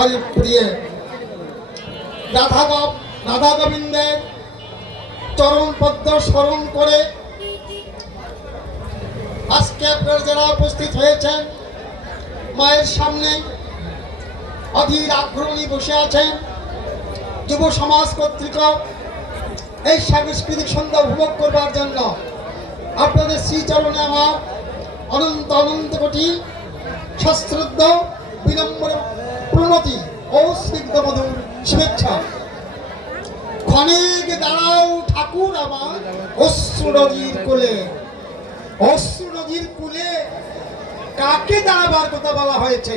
হরিপ্রিয়ে রাধা গোবিন্দের চরণ পদ্ম স্মরণ করে আজকে আপনারা যারা উপস্থিত হয়েছেন, মায়ের সামনে অধীর আগ্রহী বসে আছেন, যুব সমাজ কর্তৃক এই সাংস্কৃতিক সন্ধ্যা উপভোগ করবার জন্য আপনাদের শ্রীচরণে আমার অনন্ত অনন্ত কোটি সশ্রদ্ধ বিনম্র প্রণতি ও স্নিগ্ধ মধুর শুভেচ্ছা। ক্ষণিক দাঁড়াও ঠাকুর আমার অশ্রু নদীর কোলে। অশ্রু নদীর কূলে কাকে দাঁড়াবার কথা বলা হয়েছে?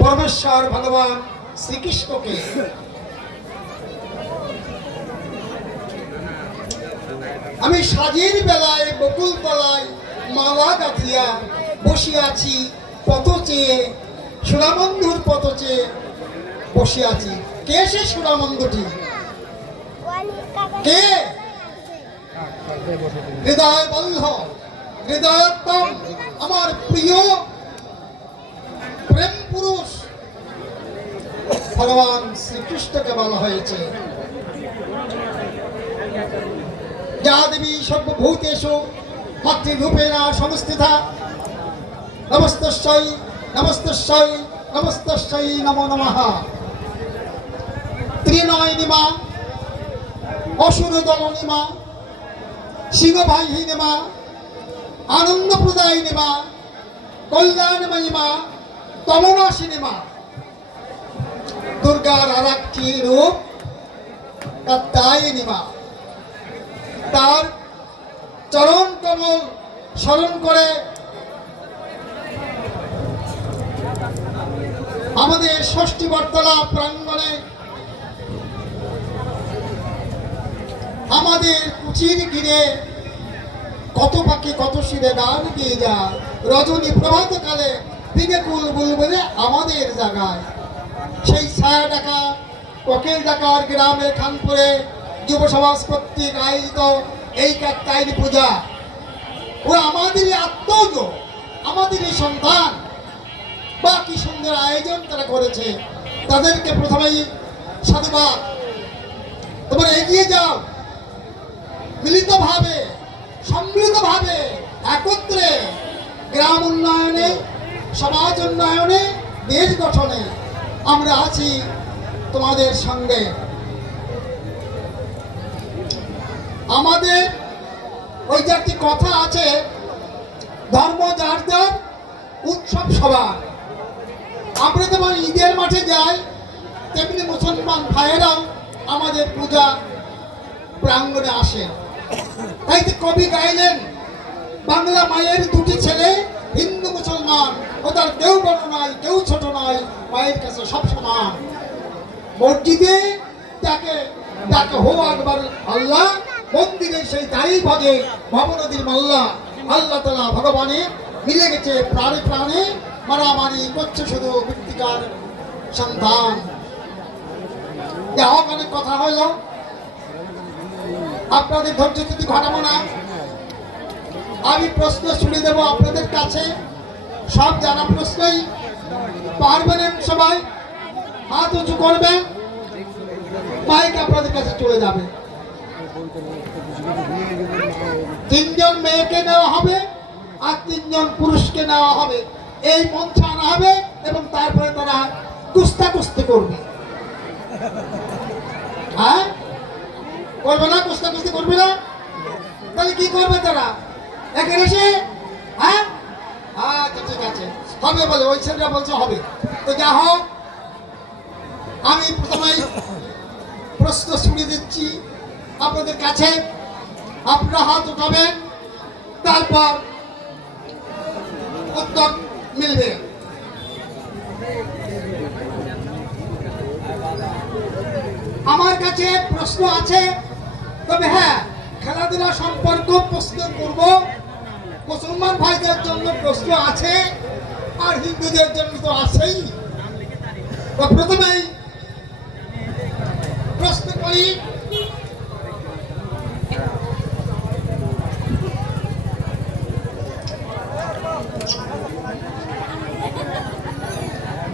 পরমেশ্বর ভগবান শ্রীকৃষ্ণকে। আমি সাজির বেলায় বকুল তলায় মালা গাঁথিয়া বসিয়াছি পথ চেয়ে, সুরামন্ধুর পথ চেয়ে বসিয়াছি। কে সে সুরামন্ধুটি? কে? হৃদয় বল্লভ হৃদয়োত্তম আমার প্রিয় প্রেম পুরুষ ভগবান শ্রীকৃষ্ণকে বলা হয়েছে। যা দেবী সর্বভূতেষু মাতৃরূপেণা সংস্থিতা নমস্তস্যৈ নমস্তস্যৈ নমস্তস্যৈ নমো নমঃ। ত্রিনয়নী মা, অসুরদলনী মা, সিংহবাহিনী মা, আনন্দপ্রদায়িনী মা, কল্যাণময়ী মা, তমনাশিনী মা। দুর্গার আর একটি রূপ কাত্যায়নী মা। তার চরণ কমল স্মরণ করে আমাদের ষষ্ঠী বটতলা প্রাঙ্গণে আমাদের কুচির ঘিরে কত পাখি কত শিরে গান গিয়ে যায়। রজনী প্রভাতকালে বিবেকুল বুলবুলে আমাদের জায়গায়। সেই ছায়া ডাকা কোকিল ডাকার গ্রামে খানপুরে যুব সমাজ কর্তৃক আয়োজিত এই কাত্যায়নী পূজা, ওরা আমাদেরই আত্মজ, আমাদেরই সন্তান। বা কি সুন্দর আয়োজন তারা করেছে, তাদেরকে প্রথমেই সাধুবাদ। তোমরা এগিয়ে যাও, মিলিতভাবে সম্মিলিতভাবে একত্রে গ্রাম উন্নয়নে, সমাজ উন্নয়নে, দেশ গঠনে আমরা আছি তোমাদের সঙ্গে। আমাদের ওই যে একটি কথা আছে, ধর্ম যার যার উৎসব সবার। আমরা যেমন ঈদের মাঠে যাই, তেমনি মুসলমান ভাইয়েরাও আমাদের পূজা প্রাঙ্গণে আসে। তাই তো কবি গাইলেন, বাংলা মায়ের দুটি ছেলে, হিন্দু মুসলমান, ও তার কেউ বড় নয় কেউ ছোট নয়, মায়ের কাছে সব সমান। মসজিদে তাকে ডাকে হো আকবার আল্লাহ, মন্দিরে সেই দাঁড়িয়ে ভাগে ভবনদীর মাল্লা। আল্লাহ তাআলা ভগবানে মিলে গেছে প্রাণে প্রাণে, মারামারি করছে শুধু মৃত্তিকার সন্তান। যা হোক, অনেক কথা হইল, আপনাদের ধৈর্য যদি ঘটাবো না। আমি প্রশ্ন ছুড়ে দেবো আপনাদের কাছে, সব জানা প্রশ্নই পারবেন। সবাই হাত উঁচু করবেন, মাইক আপনাদের কাছে চলে যাবে। 3 জন মেয়েকে নেওয়া হবে আর 3 জন পুরুষকে নেওয়া হবে। এই মঞ্চে আনা হবে এবং তারপরে তারা কুস্তাকুস্তি করবে। হ্যাঁ, করবে না? কুস্তাকুস্তি করবে না? তাহলে কি করবে তারা? এখানে এসে হ্যাঁ আচ্ছা ঠিক আছে হবে বলে, ওই ছেলেরা বলছে হবে। তো যা হোক, আমি প্রথমেই প্রশ্ন ছুড়ে দিচ্ছি আপনাদের কাছে। আপনারা হাত উঠাবেন, তারপর উত্তর মিলবে। আমার কাছে প্রশ্ন আছে, তবে হ্যাঁ, খেলাধুলা সম্পর্ক প্রশ্ন করব। মুসলমান ভাইদের জন্য প্রশ্ন আছে, আর হিন্দুদের জন্য তো আছেই। তো প্রথমেই প্রশ্ন করি,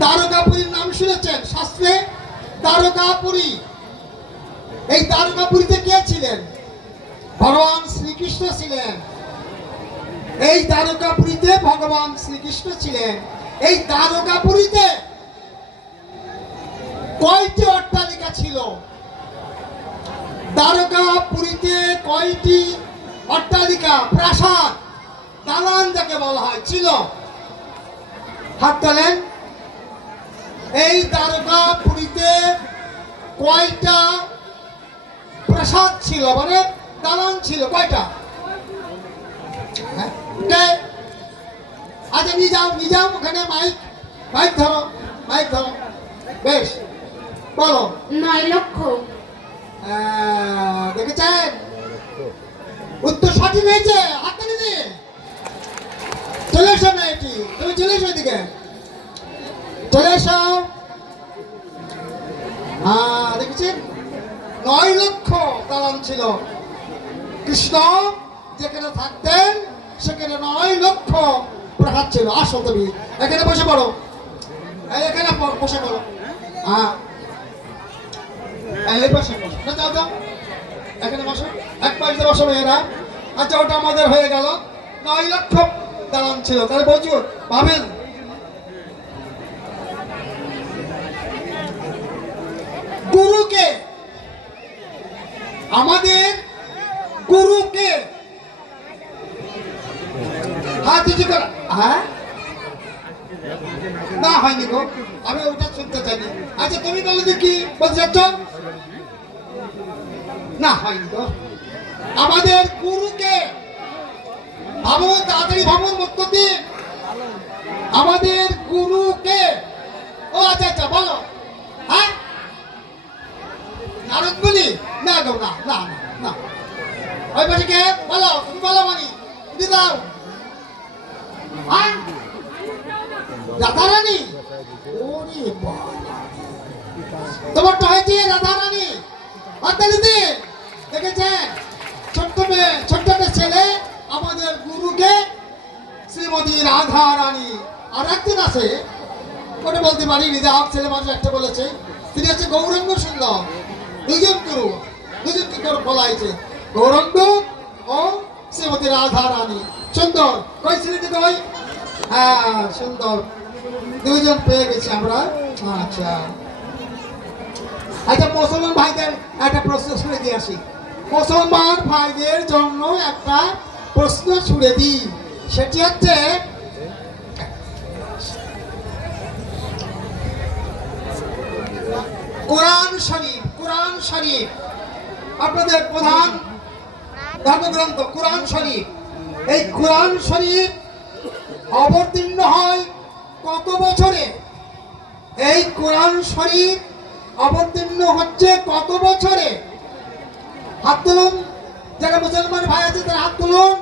দারোগা দ্বারকাপুরীর নাম শুনেছেন শাস্ত্রে? দ্বারকাপুরী। এই দ্বারকাপুরীতে কে ছিলেন? ভগবান শ্রীকৃষ্ণ ছিলেন। এই দ্বারকাপুরীতে ভগবান শ্রীকৃষ্ণ ছিলেন। এই দ্বারকাপুরীতে কয়টি অট্টালিকা ছিল? দ্বারকাপুরীতে কয়টি অট্টালিকা, প্রাসাদ, দালান যাকে বলা হয় ছিল? হাত তোলেন। এই দ্বারকাপুরীতে কয়টা প্রাসাদ ছিল, মানে দালান ছিল? কয়টা? আচ্ছা নিয়ে যাও ওখানে মাইক, মাইক ধরো, মাইক ধরো। বেশ, বলো। 9 লক্ষ। দেখেছেন? উত্তর সঠিক হয়েছে। হাত তুলে দিন। চলে এসো মেয়েটি, তুমি চলে এসো এদিকে, চলে এসো। দেখেছেন? 9 লক্ষ দালান ছিল। কৃষ্ণ যেখানে থাকতেন সেখানে 9 লক্ষ প্রাসাদ ছিল। আসো তুমি এখানে বসে পড়ো, এখানে বসে পড়ো। এই বসে বসো না, যাও যাও, এখানে বসো, এক পাশে বসো মেয়েরা। আচ্ছা, ওটা আমাদের হয়ে গেল। 9 লক্ষ দালান ছিল। তাহলে বলছো ভাবেন, গুরুকে, আমাদের গুরুকে হাত উঁচু করা। হ্যাঁ, না হয়নি গো, আমি ওটা শুনতে চাইনি। আচ্ছা তুমি বলো দেখি, বলতে চাচ্ছ? না হয়নি গো। আমাদের গুরুকে ভাবুন, তাড়াতাড়ি ভাবুন, উত্তর দিন। আমাদের গুরুকে। ও আচ্ছা আচ্ছা, বলো। হ্যাঁ, নারদ বলি? না গো, না না না। ওই পাশে কে? বলো, তুমি বলো, মানি তুমি দাও। হ্যাঁ, রাধা রানী। ওরে বাবা, তোমারটা হয়েছে রাধা রানী। হাততালি দেখেছেন? ছোট্ট মেয়ে, ছোট্ট ছেলে আমাদের গুরুকে শ্রীমতী রাধা রানী। আর একজন আছে, ওটা বলতে পারি, রিজার্ভ ছেলে মানুষ একটা বলেছে, তিনি হচ্ছে গৌরাঙ্গ সুন্দর। দুজন গুরু, দুজনকে বলা হয়েছে, গৌরাঙ্গ ও শ্রীমতী রাধা রানী। সুন্দর কই ছেলেটি কই? হ্যাঁ, সুন্দর, দুইজন পেয়ে গেছি আমরা। আচ্ছা আচ্ছা, মুসলমান ভাইদের একটা প্রশ্ন ছুড়ে দিয়ে আসি। মুসলমান ভাইদের জন্য একটা প্রশ্ন ছুড়ে দিই, সেটি হচ্ছে কোরআন শরীফ। কোরআন শরীফ আপনাদের প্রধান ধর্মগ্রন্থ কোরআন শরীফ। এই কোরআন শরীফ অবতীর্ণ হয় কত বছরে? এই কোরআন শরীফ অবতীর্ণ হচ্ছে কত বছরে? হাত তুলুন, যারা মুসলমান ভাই আছে তারা হাত তুলুন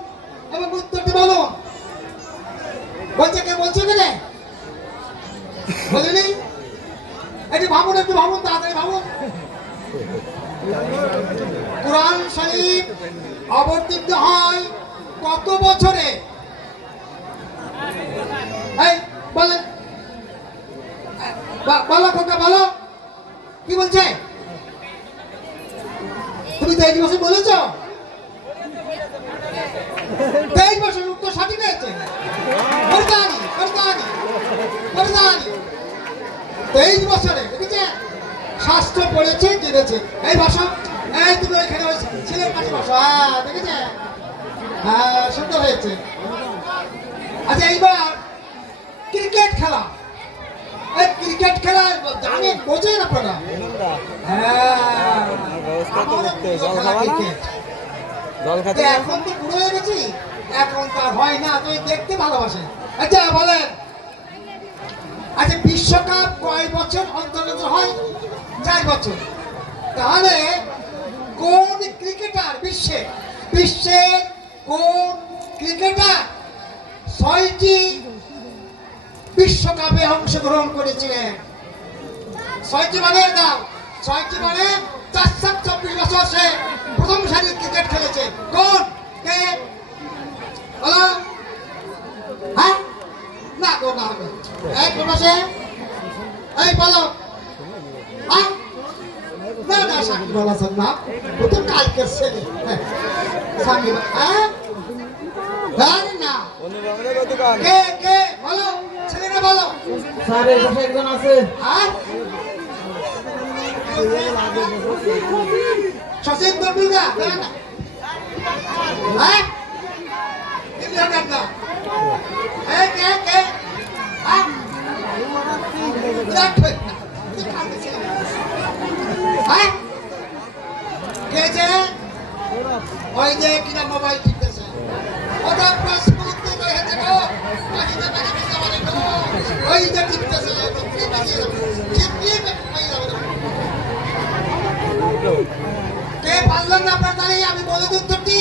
এবং উত্তরটি বলুন। বলছে কে? বলছে কে? বলিনি? একটু ভাবুন, একটু ভাবুন, তাড়াতাড়ি ভাবুন। কোরআন শরীফ অবতীর্ণ হয় কত বছরে? এই বলেন, বলো খোকা, বলো কি বলছে? তুমি 23 বছর বলেছ? 23 বছর উত্তর সঠিক হয়েছে। 23 বছরে। দেখেছে? শাস্ত্র পড়েছে, জেনেছে। এই ভাষা, এই তুমি এখানে ছেলের কাছে ভাষা। দেখেছে? হ্যাঁ, সুন্দর হয়েছে। আচ্ছা, এইবার ক্রিকেট খেলা। এই ক্রিকেট খেলা জানেন, বোঝেন আপনারা? হ্যাঁ, এখন তো বুড়ো হয়ে গেছি, এখন তার হয় না, তো দেখতে ভালোবাসে। আচ্ছা বলেন, আচ্ছা বিশ্বকাপ কয় বছর অন্তর অন্তর হয়? 4 বছর। তাহলে কোন ক্রিকেটার বিশ্বের কোন ক্রিকেটার 6টি বিশ্বকাপে অংশগ্রহণ করেছিলেন? 6টি মানে দাও, 6টি মানে 424 বছর সে প্রথম সারির ক্রিকেট খেলেছে। কোন? কে বলো? হ্যাঁ, না গো, না। এক প্রকাশে এই বলো হ্যাঁ না না সাকিব আল হাসান না ও তো কালকের ছেলে সাকিব হ্যাঁ না কে কে বলো ছেলেরা বলো স্যার এই পাশে একজন আছে হ্যাঁ শচীন তেন্ডুলকার না হ্যাঁ কে কে হ্যাঁ কে যে ওই যে কিনা মোবাইল টিপতেছে ওটা প্রশ্ন উত্তর হয়েছে গো ওই যে টিপতেছে কে পারলেন না আপনার দাঁড়িয়ে আমি বলে দিন উত্তরটি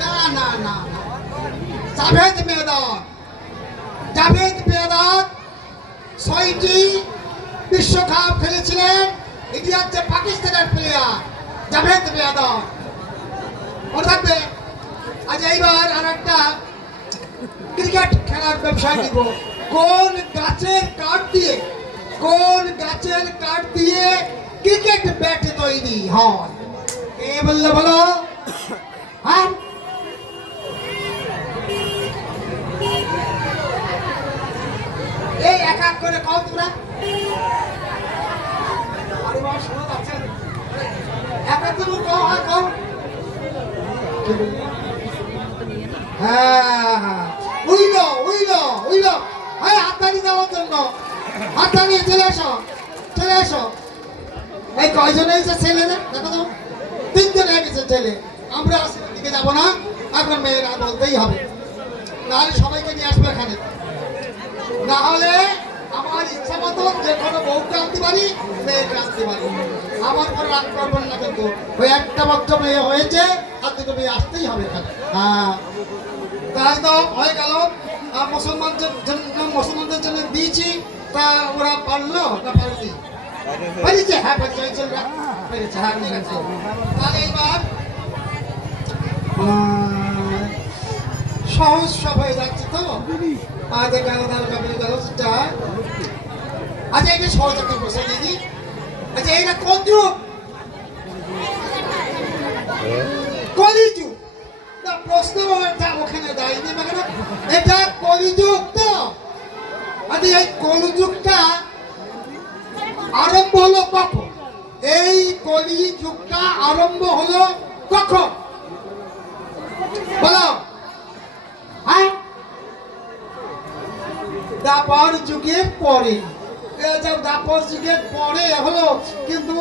না না না জাভেদ মেহদাদ জাভেদ মেহদাদ 6টি বিশ্বকাপ খেলেছিলেন এটি হচ্ছে পাকিস্তানের প্লেয়ার জাভেদ মেহদাদ মনে থাকবে আজ এইবার আর একটা ক্রিকেট খেলার ব্যবসায় দিব কোন গাছের কাঠ দিয়ে ক্রিকেট ব্যাট তৈরি হয় কে বললে বলো হ্যাঁ এই এক এক করে কও তোমরা আরে বাবা শোনা যাচ্ছে এক এক করে কও হ্যাঁ কও হ্যাঁ উইলো হ্যাঁ হাততালি দেওয়ার জন্য হাততালি চলে এসো এই কয়জন এসে ছেলে না দেখো তো 3 জন হয়ে গেছে ছেলে আমরা দিকে যাবো না আপনার মেয়েরা বলতেই হবে নাহলে সবাইকে নিয়ে আসবে এখানে না হলে আমার ইচ্ছা মতো যে কোনো বউকে আনতে পারি মেয়েকে আনতে পারি আমার পরে রাগ করবেন না কিন্তু ওই একটা মাত্র মেয়ে হয়েছে আর দুটো মেয়ে আসতেই হবে এখানে হ্যাঁ তাই তো হয়ে গেল মুসলমানদের জন্য দিয়েছি তা ওরা পারলো না পারেনি পেরেছে হ্যাঁ পেরেছে হ্যাঁ তাহলে এইবার সহজ সব হয়ে যাচ্ছে তো আজ গেল সেটা আচ্ছা এটা সহজ একটা প্রশ্ন দিদি আচ্ছা এইটা কোন যুগ কলিযুগ না প্রশ্ন ওখানে দেয়নি এটা কলিযুগ তো আচ্ছা এই কলিযুগটা আরম্ভ হলো কখন এই কলিযুগটা আরম্ভ হলো কখন বলো হ্যাঁ দাপর যুগের পরে দাপর যুগের পরে হলো কিন্তু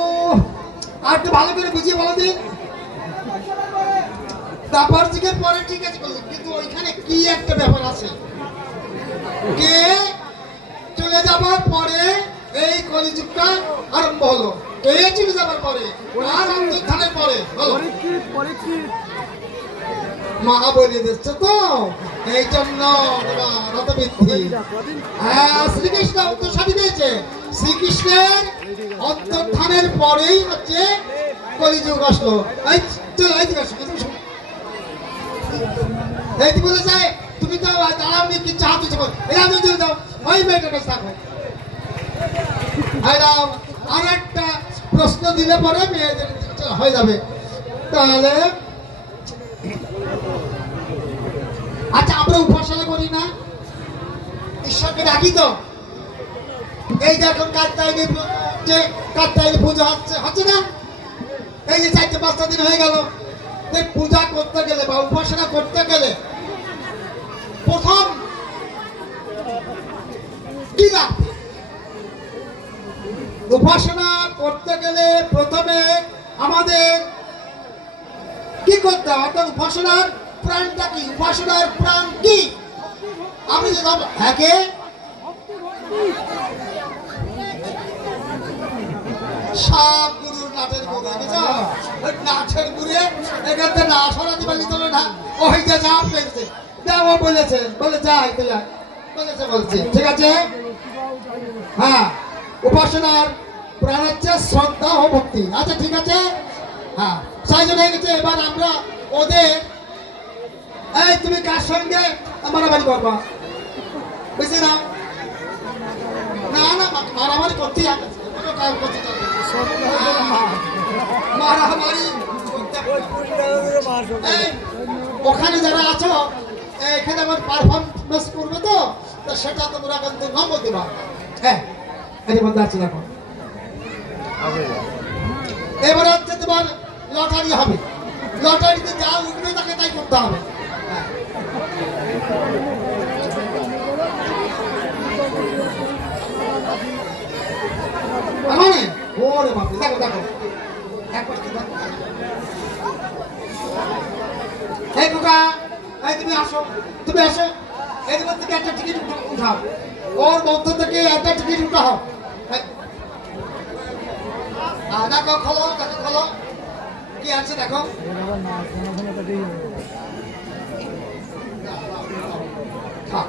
আর একটু ভালো করে বুঝিয়ে বলো দিন দাপর যুগের পরে ঠিক আছে কিন্তু ওইখানে কি একটা ব্যাপার আছে কে চলে যাবার পরে এই কলিযুগটা আরম্ভ হলো কে চলে যাবার পরে আর অন্তর্ধানের পরে বলো মা বলে দিচ্ছে তো এই জন্য রতবৃদ্ধি হ্যাঁ শ্রীকৃষ্ণ অন্তঃসারী দিয়েছে শ্রীকৃষ্ণের অন্তর্ধানের পরেই হচ্ছে কলিযুগ আসলো এই চলো এই দিকে আসো এই দিকে বলে যায় তুমি তো দাঁড়াও নি কি চাহ দিচ্ছ এরা আমি চলে যাও ওই মেয়েটার কাছে থাকো আর একটা প্রশ্ন দিলে পরে মেয়েদের হয়ে যাবে তাহলে আচ্ছা আমরা উপাসনা করি না ঈশ্বরকে ডাকি তো এই যে এখন কাত্তায়নী পূজা হচ্ছে না এই যে 4-5 দিন হয়ে গেল পূজা করতে গেলে বা উপাসনা করতে গেলে প্রথম কি লাগবে উপাসনা করতে গেলে প্রথমে আমাদের কি করতে হবে অর্থাৎ উপাসনার প্রাণটা কি উপাসনার প্রাণ কি আমি যে হ্যাঁ সব গুরুর নাটের গুরু নাটের গুরে এখান থেকে না সরাতে পারলি তোলে না ওই যে যা পেয়েছে যাবো বলেছে বলে যাই বলছে ঠিক আছে হ্যাঁ উপাসনার প্রাণ হচ্ছে শ্রদ্ধা ও ভক্তি আচ্ছা ঠিক আছে হ্যাঁ 6 জন হয়ে গেছে এবার আমরা ওদের এই তুমি কার সঙ্গে মারামারি করবা বুঝলি না না মারামারি সত্যি আছে কোনো কাজ করতে চাবে মারামারি এই, ওখানে যারা আছো এখানে আমার পারফরমেন্স করবে তো তা সেটা তোমরা কিন্তু নম্বর দেবা হ্যাঁ এর মধ্যে আছে দেখো এবার হচ্ছে তোমার লটারি হবে লটারিতে যা উঠবে তাকে তাই করতে হবে হ্যাঁ। মানে ওরে বাপরে দেখো দেখো এক পাশে দেখো এই খোকা এই তুমি আসো তুমি আসো এই তোমার থেকে একটা টিকিট উঠাও ওর মধ্য থেকে একটা টিকিট উঠাও দেখো খোলো দেখো খোলো কি আছে দেখো থাক।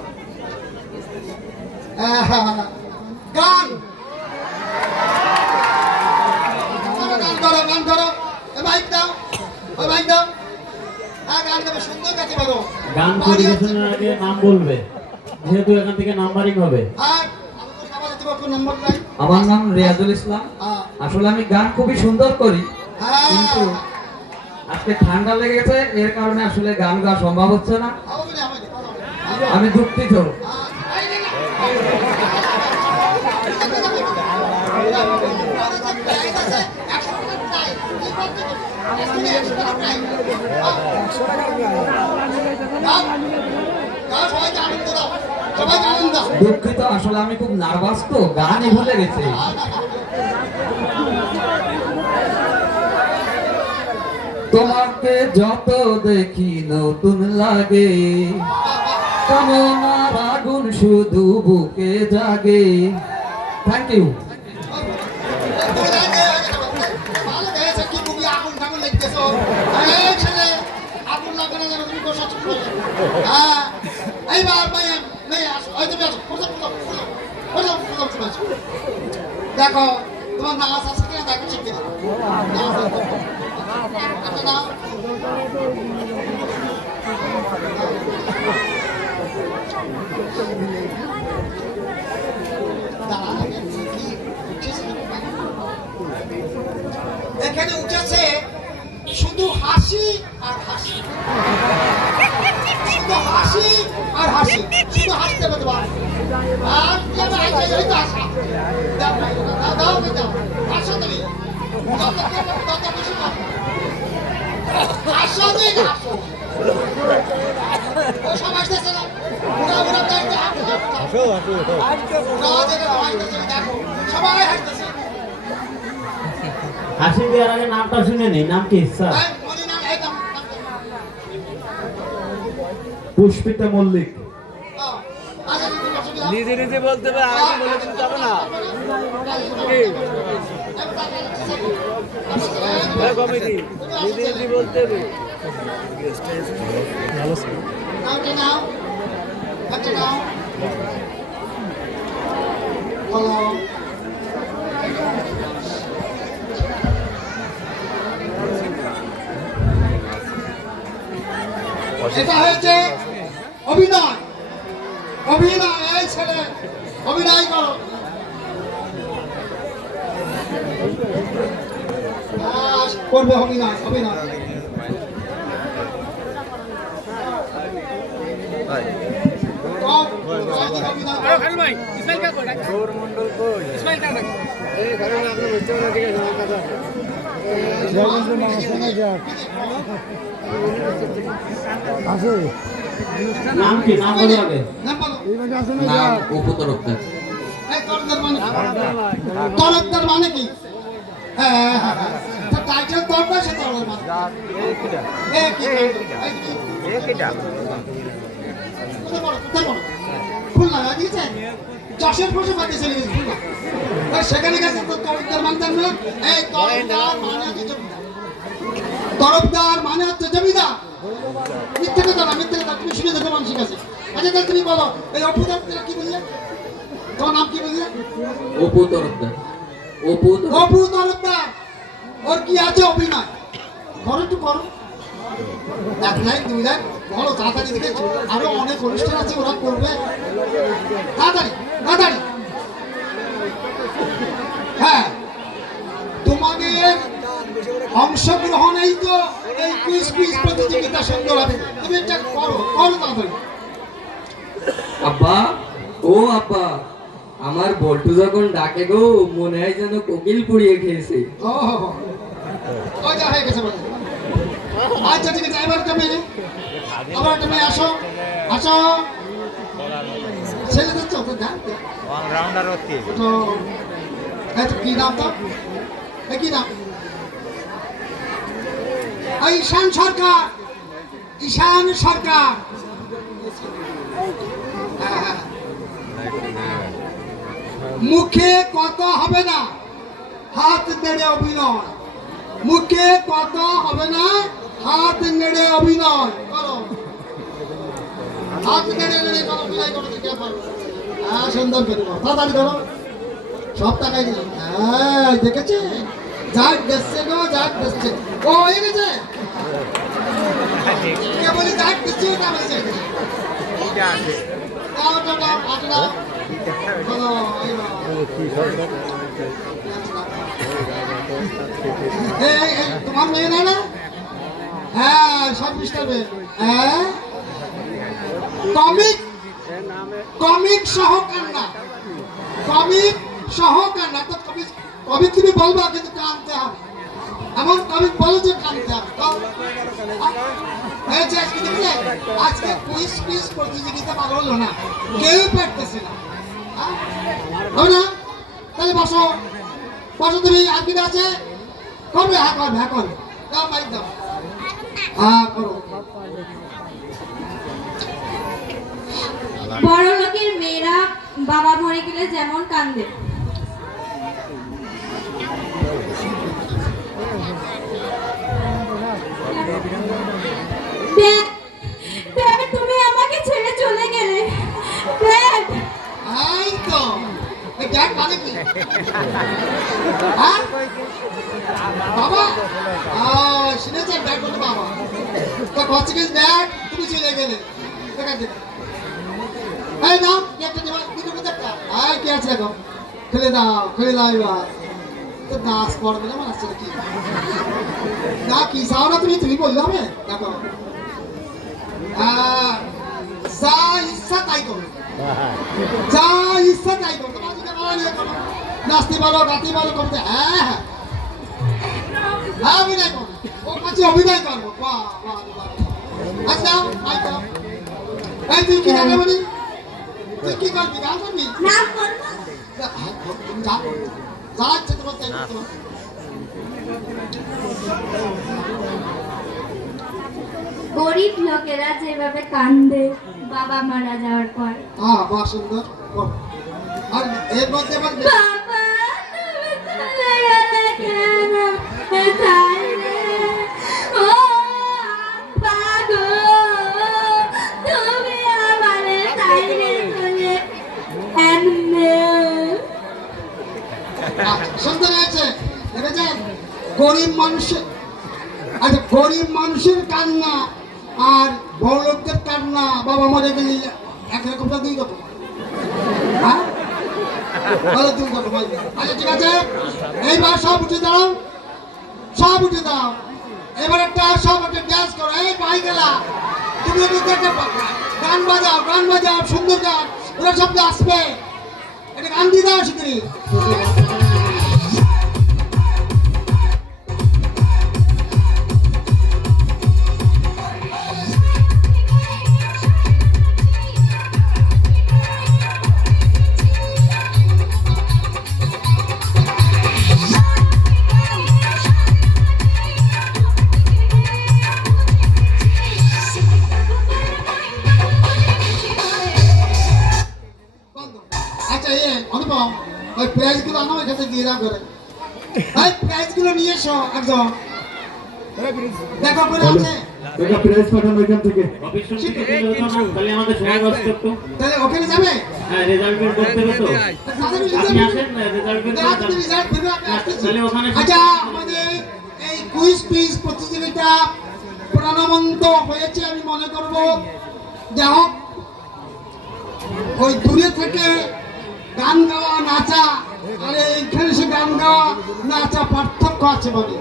গান গান করো গান করো মাইক দাও ওই মাইক দাও হ্যাঁ গান গাবে সুন্দর গাইতে পারো গান পরিবেশনের আগে নাম বলবে যেহেতু এখান থেকে নাম্বারিং হবে আর আমাকে সবাই তোমার কোন নম্বর নাই আমার নাম রিয়াজুল ইসলাম আসলে আমি গান খুবই সুন্দর করি কিন্তু আজকে ঠান্ডা লেগেছে এর কারণে আসলে গান গাওয়া সম্ভব হচ্ছে না আমি দুঃখিত দুঃখিত আসলে আমি খুব নার্ভাস তো গানই ভুলে গেছি তোমাকে যত দেখি নতুন লাগে কামনার আগুন শুধু বুকে জাগে থ্যাংক ইউ দেখো তোমার নাচ আছে কিনা দেখো ঠিক কিনা আচ্ছা নাও এখানে উঠেছে শুধু হাসি আর হাসি শুধু হাসি আর হাসি শুধু হাসতে পারতে পারো আর যারা আইছে ওই তো আসা দাও দাও দাও আসো তুমি কত বেশি পাবো আসো দিন আসো ও সব আসতেছে না ওরা ওরা দেখতে আসো আসো দেখো সবাই হাসতেছে হাসি দেওয়ার আগে নামটা শুনে নেই নাম কি স্যার পুষ্পিতা মল্লিক নিজে নিজে বলতে হবে আগে বলে দিতে যাবে না কমিটি নিজে নিজে বলতে হবে এটা হয়েছে অভিনয় অভিনয় এই ছেলে অভিনয় করো করবে অভিনয় অভিনয় নাম কি নাম বলে আগে নাম বলো নাম অপু তরফদার তরফদার মানে কি হ্যাঁ হ্যাঁ হ্যাঁ টাইটেল তরফদার সে তরফদার মানে খুলনা দিয়েছে চাষের ফসল পাঠিয়ে চলে গেছে খুলনা সেখানে গেছে তো তরফদার মানতেন না এই তরফদার মানে হচ্ছে তরফদার মানে হচ্ছে জমিদার মিথ্যে কথা না মিথ্যে কথা তুমি শুনে দেখো মানুষের কাছে আচ্ছা তাহলে তুমি বলো এই অপু তরফদার কি বললে তোমার নাম কি বললে অপু তরফদার অপু তরফদার ওর কি আছে অভিনয় করো একটু করো এক লাইন দুই লাইন বলো তাড়াতাড়ি দেখে আরো অনেক অনুষ্ঠান আছে ওরা করবে তাড়াতাড়ি তাড়াতাড়ি অংশগ্রহণেই তো এই কুইজ কুইজ প্রতিযোগিতা সুন্দর হবে। তুমি এটা করো করো তাড়াতাড়ি। আব্বা, ও আব্বা, আমার বল্টু যখন ডাকে গো মনে হয় যেন কোকিল পুড়িয়ে খেয়েছে। ও ও যা হয়ে গেছে বলে। আচ্ছা ঠিক আছে, এবার তুমি আবার তুমি আসো আসো। ছেলে যাচ্ছ তো দেখ অলরাউন্ডার হচ্ছে তো কি নাম তো কি নাম? ঈশান সরকার, ঈশান সরকার। হ্যাঁ। মুখে কথা হবে না, হাত নেড়ে অভিনয়। মুখে কথা হবে না, হাত নেড়ে অভিনয় করো। হাত নেড়ে নেড়ে করো, অভিনয় করো, দেখে পারো। হ্যাঁ সুন্দর করে করো, তাড়াতাড়ি করো। সব টাকাই দিলাম। হ্যাঁ দেখেছে, যাক দেখছে গো, যাক দেখছে। ও হয়ে গেছে, কে বলি যাক দেখছে, তা বলছে দাও দাও দাও, হাত দাও। করো, এইবার। তোমার মেয়ে না না? হ্যাঁ সব মিস্টার মেয়ে। হ্যাঁ কমিক, কমিক সহ কান্না, কমিক সহ কান্না। তো কমিক কমিক তুমি বলবা কিন্তু কানতে হবে, এমন কমিক বলো যে কানতে হবে। আজকে কুইজ কুইজ প্রতিযোগিতা পাগল হলো না, কেউ পারতেছে না। হবে না? তাহলে বসো বসো তুমি। আর কি আছে করবে? হ্যাঁ করবে, হ্যাঁ করবে। দাও মাইক দাও। হ্যাঁ করো। বড় লোকের মেয়েরা বাবা মরে গেলে যেমন কান্দে, তুমি আমাকে ছেড়ে চলে গেলে। এই তো এই দেখ মানে কি? হ্যাঁ বাবা শুনেছেন? দেখ বলো বাবা তো কচ্ছে কি দেখ তুমি চলে গেলে। দেখা দেখ এই নাও কি একটা দেবা, দুটো একটা। আয় কি আছে দেখো, খেলে দাও, খেলে দাও। এবার তো নাচ করবে না, মানে কি না কি চাও না তুমি? তুমি বললে হবে। দেখো যা ইচ্ছা তাই করো, যা ইচ্ছা তাই করো। নাচতে পারো, গাতে পারো, করতে। হ্যাঁ হ্যাঁ হ্যাঁ অভিনয় করো, ও কাছে অভিনয় করবো। বাহ বাহ বাহ। আচ্ছা আই তো এই তুই কি জানে বলি? তুই কি করবি? গান করবি? নাম বলবো। তুমি যা করবি, যা ইচ্ছে তোমার তাই করতে পারো। গরিব লোকেরা যেভাবে কান্দে বাবা মারা যাওয়ার পর। বাহ সুন্দর। আর এর মধ্যে আবার বাবা তুমি চলে গেলে কেন? তাই রে, ও আব্বা গো, তুমি আমারে তাই রে চলে এনে। সুন্দর হয়েছে। দেখেছেন গরিব মানুষের, আচ্ছা গরিব মানুষের কান্না আর বড় লোকদের কান্না বাবা মরে গেলে একরকম না দুই রকম? হ্যাঁ তাহলে দুই রকম। আচ্ছা ঠিক আছে, এইবার সব উঠে দাও, সব উঠে দাও। এবার একটা সব একটা ডান্স করো। এই পাই গেলা তুমি একটা গান বাজাও, গান বাজাও, সুন্দর গান। ওরা সব আসবে, একটা গান দিয়ে দাও শিখি। আচ্ছা অনুপম ওই প্রাইজগুলো আনো, এখানে দিয়ে দাও করে। এই প্রাইজগুলো নিয়ে এসো একদম। দেখো করে আছে, এটা প্রেস পাঠানো এখান থেকে। অফিস থেকে দিলে হতো না, তাহলে আমাদের সময় নষ্ট হতো। তাহলে ওখানে যাবে। হ্যাঁ রেজাল্ট বের করতে হবে তো। আপনি আসেন না রেজাল্ট বের করতে। তাহলে ওখানে আচ্ছা আমাদের এই কুইজ কুইজ প্রতিযোগিতা প্রাণবন্ত হয়েছে আমি মনে করব। যা হোক ওই দূরে থেকে গান গাওয়া নাচা আর এইখানে সে গান গাওয়া নাচা পার্থক্য আছে বলে